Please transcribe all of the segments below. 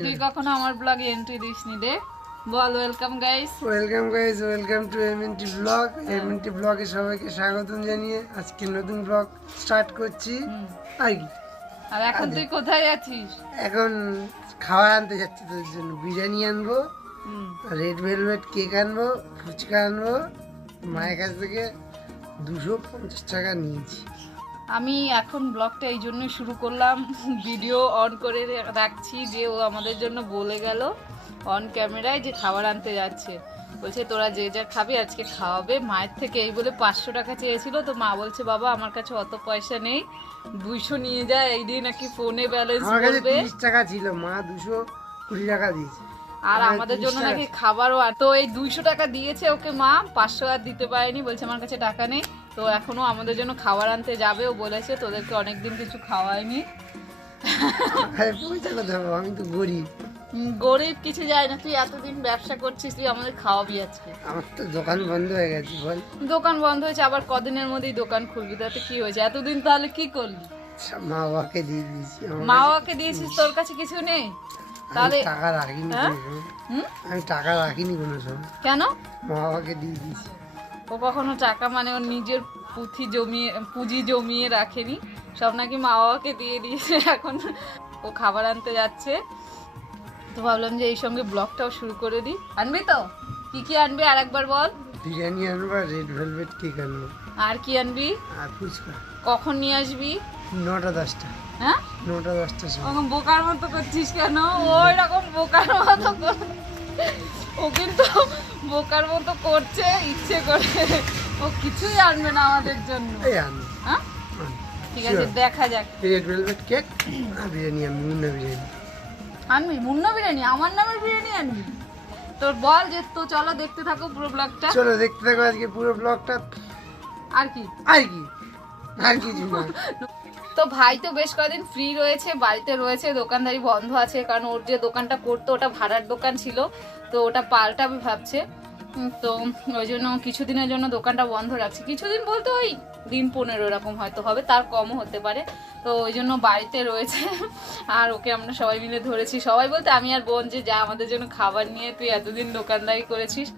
তুই কখনো আমার ব্লগে এন্ট্রি দিসনি রে বল welcome guys welcome guys welcome to MNT blog MNT ব্লগে সবাইকে স্বাগতম জানিয়ে আজকে নতুন ব্লগ স্টার্ট করছি। আর কি আর এখন তুই কোথায় আছিস? এখন খাবার আনতে যাচ্ছি তোদের জন্য। বিরিয়ানি আনব রেড ভেলভেট কেক আনব ফুচকা আনব। মায়ের কাছ থেকে দুশো পঞ্চাশ টাকা নিয়েছি। আমি এখন ব্লগটা এই জন্যই শুরু করলাম। ভিডিও অন করে রাখছি যে ও আমাদের জন্য বলে গেল অন ক্যামেরায় যে খাবার আনতে যাচ্ছে। বলছে তোরা যে যা খাবি আজকে খাওয়াবে। মায়ের থেকে এই বলে পাঁচশো টাকা চেয়েছিল। তো মা বলছে বাবা আমার কাছে অত পয়সা নেই। দুইশো নিয়ে যায় এই দিয়ে নাকি ফোনে ব্যালেন্স টাকা ছিল। মা দুশো কুড়ি টাকা দিয়েছে। আর আমাদের জন্য নাকি খাবারও আর তো এই দুইশো টাকা দিয়েছে ওকে মা পাঁচশো আর দিতে পারেনি বলছে আমার কাছে টাকা নেই। তো এখনও আমাদের জন্য খাবার আনতে যাবে ও বলেছে তোদেরকে অনেকদিন কিছু খাওয়ায়নি। আমি তো গরিব। গরিব কিছু যায় না তুই এতদিন ব্যবসা করছিস তুই আমাদের খাওয়াবি আজকে। আমার তো দোকান বন্ধ হয়ে গেছে বল। দোকান বন্ধ হয়েছে আবার কদিনের মধ্যেই দোকান খুলবি তাতে কি হয়েছে? এতদিন তাহলে কি করলি? মা বাবাকে দিয়ে দিয়েছি মা বাবাকে দিয়েছিস তোর কাছে কিছু নেই? তাহলে টাকা রাখিনি হ্যাঁ? কোনো। সময়। হুম? আমি টাকা রাখিনি কোনো সময়। কেন? মা বাবাকে দিয়ে দিয়েছি। ও কখনো টাকা মানে ওর নিজের পুঁথি জমিয়ে পুঁজি জমিয়ে রাখেনি। সব নাকি মা বাবাকে দিয়ে দিয়েছে। এখন ও খাবার আনতে যাচ্ছে। তো ভাবলাম যে এই সঙ্গে ব্লগটাও শুরু করে দিই। আনবি তো? কি কি আনবি আর একবার বল। বিরিয়ানি আনব রেড ভেলভেট কেক আনব। আর কি আনবি? আর ফুচকা। কখন নিয়ে আসবি? নটা দশটা। হ্যাঁ? নটা সময়। ওরকম বোকার মতো করছিস কেন? ওই রকম বোকার মতো ও কিন্তু বোকার মতো করছে ইচ্ছে করে। ও কিছুই আনবে না আমাদের জন্য। এই আনব। হ্যাঁ? ঠিক আছে দেখা যাক। রেড ভেলভেট কেক আর বিরিয়ানি মুন্না বিরিয়ানি। আনবি? মুন্না বিরিয়ানি? আমার নামের বিরিয়ানি আনবি? তোর বল যে তো চলো দেখতে থাকো পুরো ব্লগটা চলো দেখতে থাকো আজকে পুরো ব্লগটা আর কি? আর কি? আর কিছু না। তো ভাই তো বেশ কয়েকদিন ফ্রি রয়েছে, বাড়িতে রয়েছে, দোকানদারি বন্ধ আছে, কারণ ওর যে দোকানটা করতো ওটা ভাড়ার দোকান ছিল, তো ওটা পাল্টাবে ভাবছে। তো ওই জন্য কিছুদিনের জন্য দোকানটা বন্ধ রাখছে। কিছুদিন বলতে ওই দিন পনেরো এরকম হয়তো হবে, তার কমও হতে পারে। তো ওই জন্য বাড়িতে রয়েছে, আর ওকে আমরা সবাই মিলে ধরেছি। সবাই বলতে আমি আর বোন যে যা আমাদের জন্য খাবার নিয়ে তুই এতদিন দোকানদারি করেছিস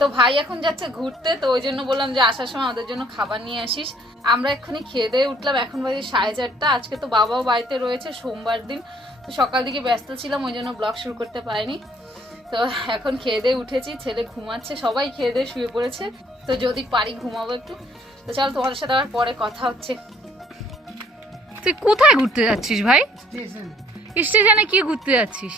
তো ভাই এখন যাচ্ছে ঘুরতে তো ওই জন্য বললাম যে আসার সময় আমাদের জন্য খাবার নিয়ে আসিস। আমরা এক্ষুনি খেয়ে দিয়ে উঠলাম এখন বাজে সাড়ে চারটা। আজকে তো বাবাও বাড়িতে রয়েছে সোমবার দিন। তো সকাল দিকে ব্যস্ত ছিলাম ওই জন্য ব্লগ শুরু করতে পারিনি। তো এখন খেয়ে দিয়ে উঠেছি ছেলে ঘুমাচ্ছে সবাই খেয়ে দিয়ে শুয়ে পড়েছে। তো যদি পারি ঘুমাবো একটু। তো চল তোমাদের সাথে আবার পরে কথা হচ্ছে। তুই কোথায় ঘুরতে যাচ্ছিস ভাই? স্টেশন। স্টেশনে কি ঘুরতে যাচ্ছিস?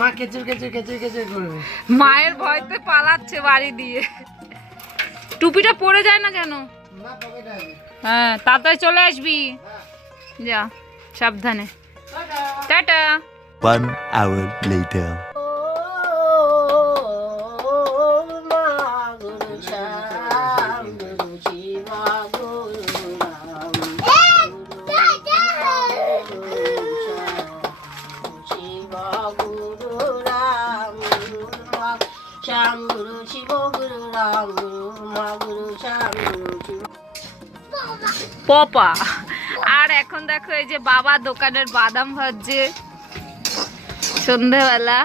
মা কেচের কেচের কেচের কেচের করবে। মায়ের ভয়তে পালাচ্ছে বাড়ি দিয়ে। টুপিটা পরে যায় না যেন হ্যাঁ তাড়াতাড়ি চলে আসবি। যা সাবধানে। টাটা। One hour later. পপা। আর এখন দেখো এই যে বাবা দোকানের বাদাম ভাজছে। সন্ধেবেলা।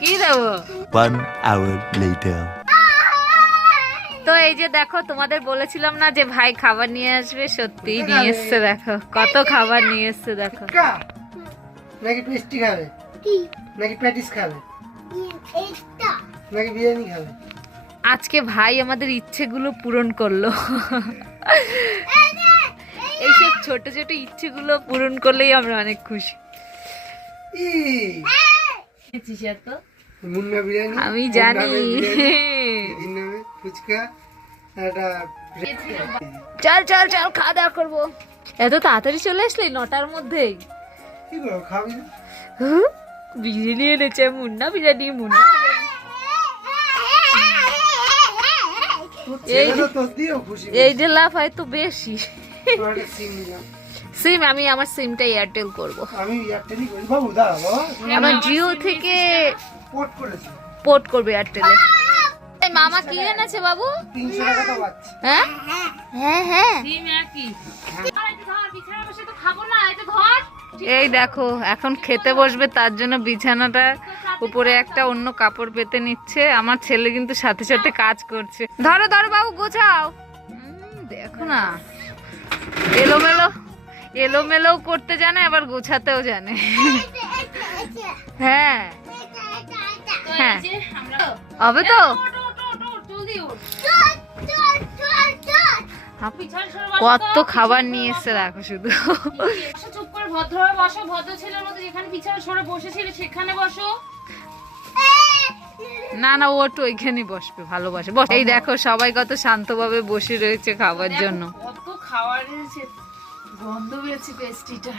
কি দেবো? One hour later. তো এই যে দেখো তোমাদের বলেছিলাম না যে ভাই খাবার নিয়ে আসবে সত্যি নিয়ে এসছে দেখো। কত খাবার নিয়ে এসছে দেখো। নাকি পেস্টি খাবে? নাকি প্যাটিস খাবে? নাকি বিরিয়ানি খাবে? আজকে ভাই আমাদের ইচ্ছেগুলো পূরণ করল। এইসব ছোট ছোট ইচ্ছেগুলো পূরণ করলেই আমরা অনেক খুশি। আমি জানি। চল চল চল খাওয়া দাওয়া করব। এত তাড়াতাড়ি চলে আসলি নটার মধ্যেই? বিরিয়ানি এনেছে মুন্না বিরিয়ানি মুন্না এই তো যে লাভ হয়তো বেশি। সিম আমি আমার সিমটা এয়ারটেল করব। আমি এয়ারটেলই করি। বাবু দাঁড়া আমার জিও থেকে পোর্ট করেছি। পোর্ট করবে এয়ারটেলে মামা কি এনেছে বাবু? তিনশো টাকা তো পাচ্ছি। হ্যাঁ? হ্যাঁ হ্যাঁ। একই। ধর বিছানা বসে তো খাব না এটা ধর। এই দেখো এখন খেতে বসবে তার জন্য বিছানাটা উপরে একটা অন্য কাপড় পেতে নিচ্ছে। আমার ছেলে কিন্তু সাথে সাথে কাজ করছে। ধরো ধরো বাবু গোছাও। দেখো না। এলোমেলো এলোমেলো করতে জানে আবার গোছাতেও জানে। হ্যাঁ। হ্যাঁ। হবে তো? কত খাবার নিয়ে এসছে দেখো শুধু। চুপ করে ভদ্রভাবে বসো ভদ্র ছেলের মতো যেখানে বিছানা সরে বসেছিলে সেখানে বসো। না না ও তো ওইখানেই বসবে ভালোবাসে। বস এই দেখো সবাই কত শান্তভাবে বসে রয়েছে খাবার জন্য। কত খাবার গন্ধ বেরোচ্ছে পেস্ট্রিটা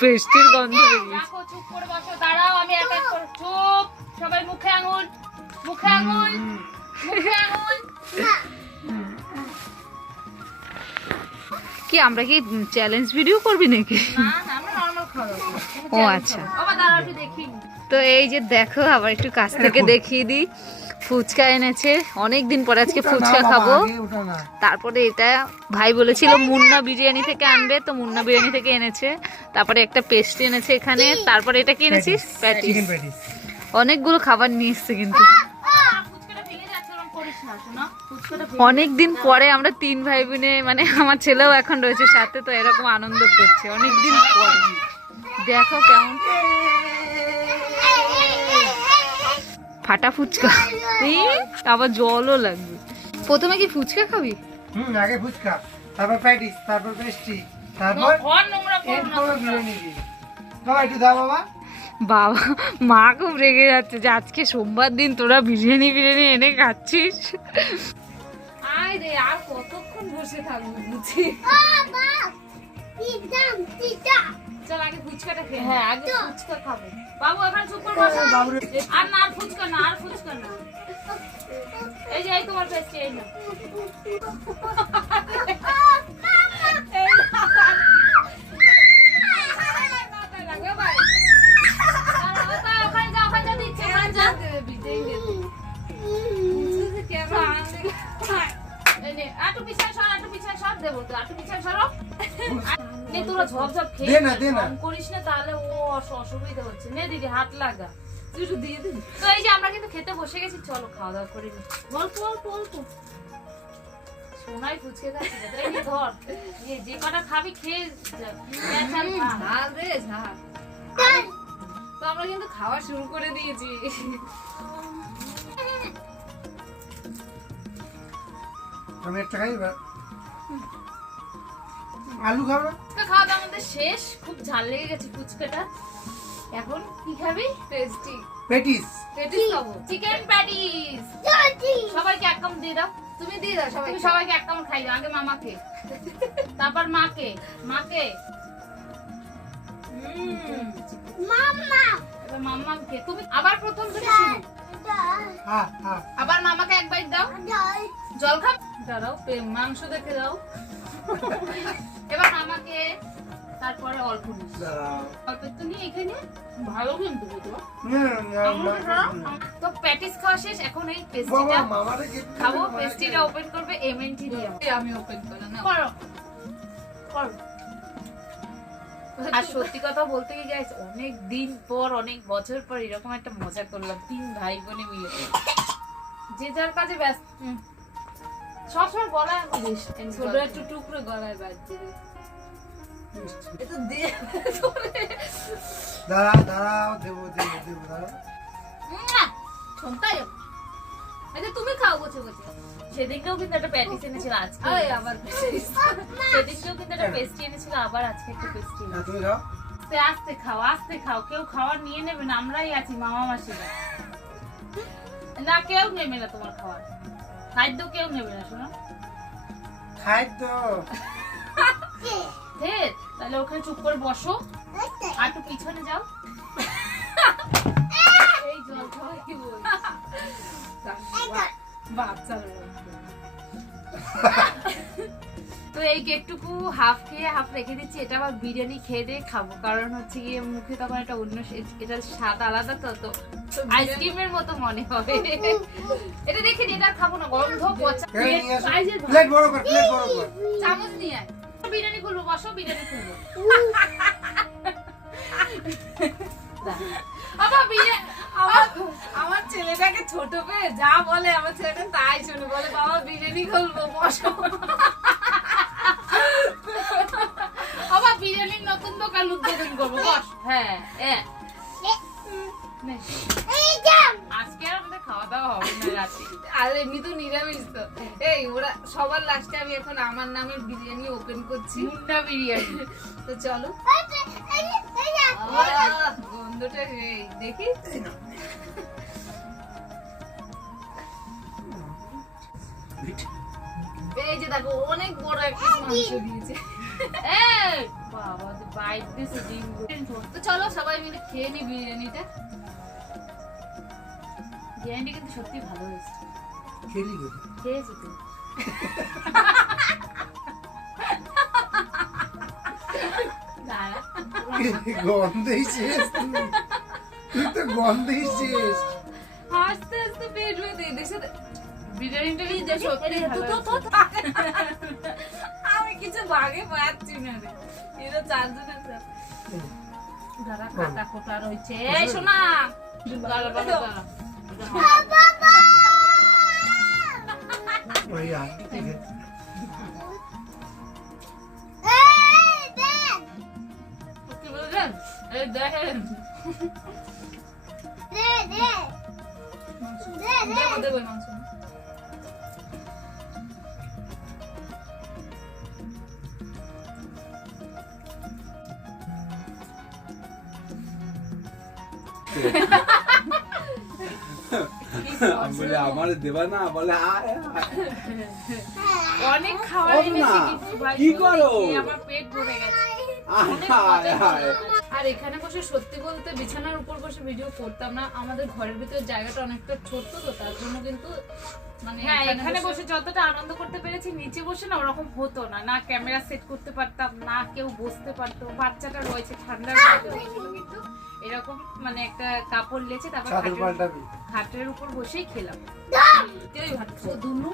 পেস্টির গন্ধ বেরিয়েছে। চুপ করে বসো দাঁড়াও আমি এক এক করে চুপ সবাই মুখে আঙুল মুখে আঙুল মুখে আঙুল। কি আমরা কি চ্যালেঞ্জ ভিডিও করবি নাকি? ও আচ্ছা। তো এই যে দেখো আবার একটু কাছ থেকে দেখিয়ে দিই। ফুচকা এনেছে। অনেক দিন পরে আজকে ফুচকা খাব। তারপরে এটা ভাই বলেছিল মুন্না বিরিয়ানি থেকে আনবে তো মুন্না বিরিয়ানি থেকে এনেছে। তারপরে একটা পেস্ট এনেছে এখানে। তারপরে এটা কি এনেছিস? প্যাটিস অনেকগুলো খাবার নিয়ে এসছে কিন্তু। ওরকম করিস না শোনো ফুচকাটা অনেক দিন পরে আমরা তিন ভাই বোনে মানে আমার ছেলেও এখন রয়েছে সাথে তো এরকম আনন্দ করছে। অনেক দিন পরে। দেখো কেমন। ফাটা ফুচকা এই, আবার জলও লাগবে। প্রথমে কি ফুচকা খাবি? হুম আগে ফুচকা তারপর প্যাটিস তারপর পেস্ট্রি তারপর এরপর বিরিয়ানি বাবা একটু দাও বাবা। বাবা মা খুব রেগে যাচ্ছে যে আজকে সোমবার দিন তোরা বিরিয়ানি বিরিয়ানি এনে খাচ্ছিস। আয় রে আর কতক্ষণ বসে থাকব বুঝি? চল আগে ফুচকাটা খেয়ে হ্যাঁ আগে ফুচকা খাব। বাবু এখানে চুপ করে বসো। আর না আর ফুচকা না আর ফুচকা না। এই যে এই তোমার এই না তোরা ঝপঝপ খেয়ে দে না, নে, দে না। কম করিস না তাহলে ও অসুবিধা হচ্ছে। নে দিদি হাত লাগা। একটু দিয়ে দিবি তো এই যে আমরা কিন্তু খেতে বসে গেছি চলো খাওয়া দাওয়া করে নি। অল্প অল্প অল্প সোনাই ফুচকে খাচ্ছি ধর। যে কটা খাবি খেয়ে যা। পেঁচাল খা। ঝাল রে ঝাল তো আমরা কিন্তু খাওয়া শুরু করে দিয়েছি। আমি একটা খাই। আলু খাব ফুচকা খাওয়া দাওয়া আমাদের শেষ। খুব ঝাল লেগে গেছে ফুচকাটা। এখন কি খাবি? টেস্টি প্যাটিস পেটিস খাব। চিকেন প্যাটিস সবাইকে এক কামড় দিয়ে দাও। তুমি দিয়ে দাও সবাই সবাইকে এক কামড় খাইও আগে মামাকে। তারপর মাকে। মাকে। এবার মাম্মাকে। তুমি আবার প্রথম থেকে শুরু। আবার মামাকে এক বাইট দাও। জল খাও। দাঁড়াও মাংস দেখে দাও। এবার মামাকে তারপরে অল্প অল্প তো নিয়ে এখানে। ভালো কিন্তু। তো প্যাটিস খাওয়া শেষ এখন এই পেস্ট্রিটা খাব। পেস্ট্রিটা ওপেন করবে এমএনটি দিয়ে। আমি ওপেন করে করো। করো। আর সত্যি কথা বলতে গাইস অনেক দিন পর অনেক বছর পর এরকম একটা মজা করলাম তিন ভাই বোনে মিলে। যে যার কাজে ব্যস্ত সবসময় গলায় বলিস ছোট একটু টুকরো গলায় বাজছে। দাঁড়াও দাঁড়াও দেবো দেবো দেবো ছমতাই আচ্ছা তুমি খাও গোছে গোছে সেদিনকেও কিন্তু একটা প্যাটিস এনেছিল আজকে। আবার সেদিনকেও কিন্তু একটা পেস্ট্রি এনেছিল আবার আজকে একটা পেস্ট্রি হ্যাঁ, তুমি খাও। আস্তে আস্তে খাও আস্তে খাও কেউ খাবার নিয়ে নেবে না আমরাই আছি মামা মাসিরা। না কেউ নেবে না তোমার খাবার খাদ্য কেউ নেবে না শোনো। তো তাহলে ওখানে চুপ করে বসো। আর একটু পিছনে যাও। তো এই কেকটুকু হাফ খেয়ে হাফ রেখে দিচ্ছি এটা আবার বিরিয়ানি খেয়ে দিয়ে খাব। কারণ হচ্ছে গিয়ে মুখে তখন একটা অন্য এটার স্বাদ আলাদা তো তো আইসক্রিমের মতো মনে হবে। এটা দেখে নি, এটা খাব না গন্ধ পচা নিয়ে। প্লেট বড় কর প্লেট বড় কর। চামচ নিয়ে আয়। বিরিয়ানি খুলবো বসো বিরিয়ানি খুলবো। আবার বিরিয়ানি আমার আমার ছেলেটাকে ছোট পেয়ে যা বলে আমার ছেলেটা তাই শুনে বলে বাবা বিরিয়ানি খুলবো বসো। আবার বিরিয়ানির নতুন দোকান উদ্বোধন করব বস। হ্যাঁ হ্যাঁ আজকে আর আমাদের খাওয়া দাওয়া হবে না রাতে। আর এমনি তো নিরামিষ তো। এই ওরা সবার লাস্টে আমি এখন আমার নামের বিরিয়ানি ওপেন করছি। মুন্ডা বিরিয়ানি। তো চলো। গন্ধটা সেই দেখি এই যে দেখো অনেক বড় একটা মাংস দিয়েছে। বাবা বাইট দিয়েছে ডিম। তো চলো সবাই মিলে খেয়ে নি বিরিয়ানিটা। বিরিয়ানিটা কিন্তু সত্যি ভালো হয়েছে। খেলি কোথায় খেয়েছি তো? গন্ধেই শেষ তুই তুই তো গন্ধেই শেষ। আস্তে আস্তে পেট হয়ে দেখছে তো? বিরিয়ানিটা কিন্তু সত্যি। আমি কিছু ভাগে পাচ্ছি না রে। এরা চারজন আছে দাদা কাটা কোটা রয়েছে। এই শোনা। দাঁড়া, দাঁড়া, দাঁড়া। ওই আর ঠিক আছে কি বলছেন? এই দেখেন আমি বলি আমার দেবা না। বলে। অনেক ভাই কি করো? আমার পেট ভরে গেছে। আর এখানে বসে সত্যি বলতে বিছানার উপর বসে ভিডিও করতাম না। আমাদের ঘরের ভিতরে জায়গাটা অনেকটা ছোট তো তার জন্য কিন্তু মানে হ্যাঁ এখানে বসে যতটা আনন্দ করতে পেরেছি নিচে বসে না ওরকম হতো না। না ক্যামেরা সেট করতে পারতাম না কেউ বসতে পারতো। বাচ্চাটা রয়েছে ঠান্ডার কিন্তু। এরকম মানে একটা কাপড় লেছে তারপর খাটের- উপর বসেই খেলাম। দুনু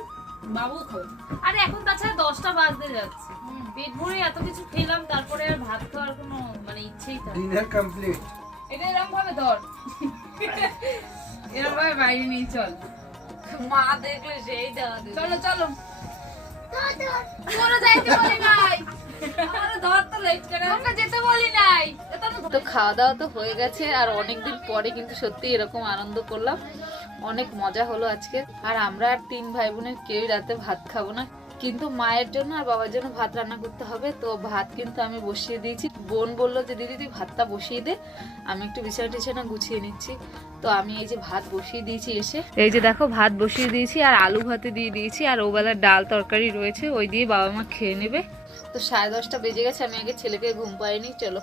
বাবু খাব আরে এখন তাছাড়া দশটা বাজতে যাচ্ছে। পেট ভরে এত কিছু খেলাম তারপরে আর ভাত খাওয়ার কোনো মানে ইচ্ছেই থাকে ডিনার কমপ্লিট এটা এরকম ভাবে ধর। এরকম ভাবে বাইরে নিয়ে চল। মা দেখলে সেই দেওয়া চলো চলো। তো খাওয়া দাওয়া তো হয়ে গেছে, আর অনেকদিন পরে কিন্তু সত্যি এরকম আনন্দ করলাম। অনেক মজা হলো আজকে। আর আমরা আর তিন ভাই বোনের কেউই রাতে ভাত খাব না। কিন্তু মায়ের জন্য আর বাবার জন্য ভাত রান্না করতে হবে। তো ভাত কিন্তু আমি বসিয়ে দিয়েছি। বোন বলল যে দিদি তুই ভাতটা বসিয়ে দে। আমি একটু বিছানা টিছানা গুছিয়ে নিচ্ছি। তো আমি এই যে ভাত বসিয়ে দিয়েছি এসে। এই যে দেখো ভাত বসিয়ে দিয়েছি আর আলু ভাতে দিয়ে দিয়েছি। আর ওবেলার ডাল তরকারি রয়েছে ওই দিয়ে বাবা মা খেয়ে নেবে। তো সাড়ে দশটা বেজে গেছে আমি আগে ছেলেকে ঘুম পাইনি চলো।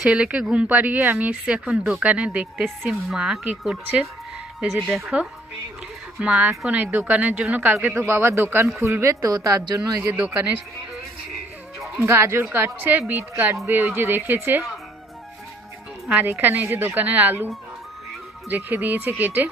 ছেলেকে ঘুম পাড়িয়ে আমি এসছি এখন দোকানে দেখতে এসছি মা কি করছে। এই যে দেখো মা এখন এই দোকানের জন্য, কালকে তো বাবা দোকান খুলবে, তো তার জন্য এই যে দোকানের গাজর কাটছে, বিট কাটবে, ওই যে রেখেছে। আর এখানে এই যে দোকানের আলু রেখে দিয়েছে কেটে।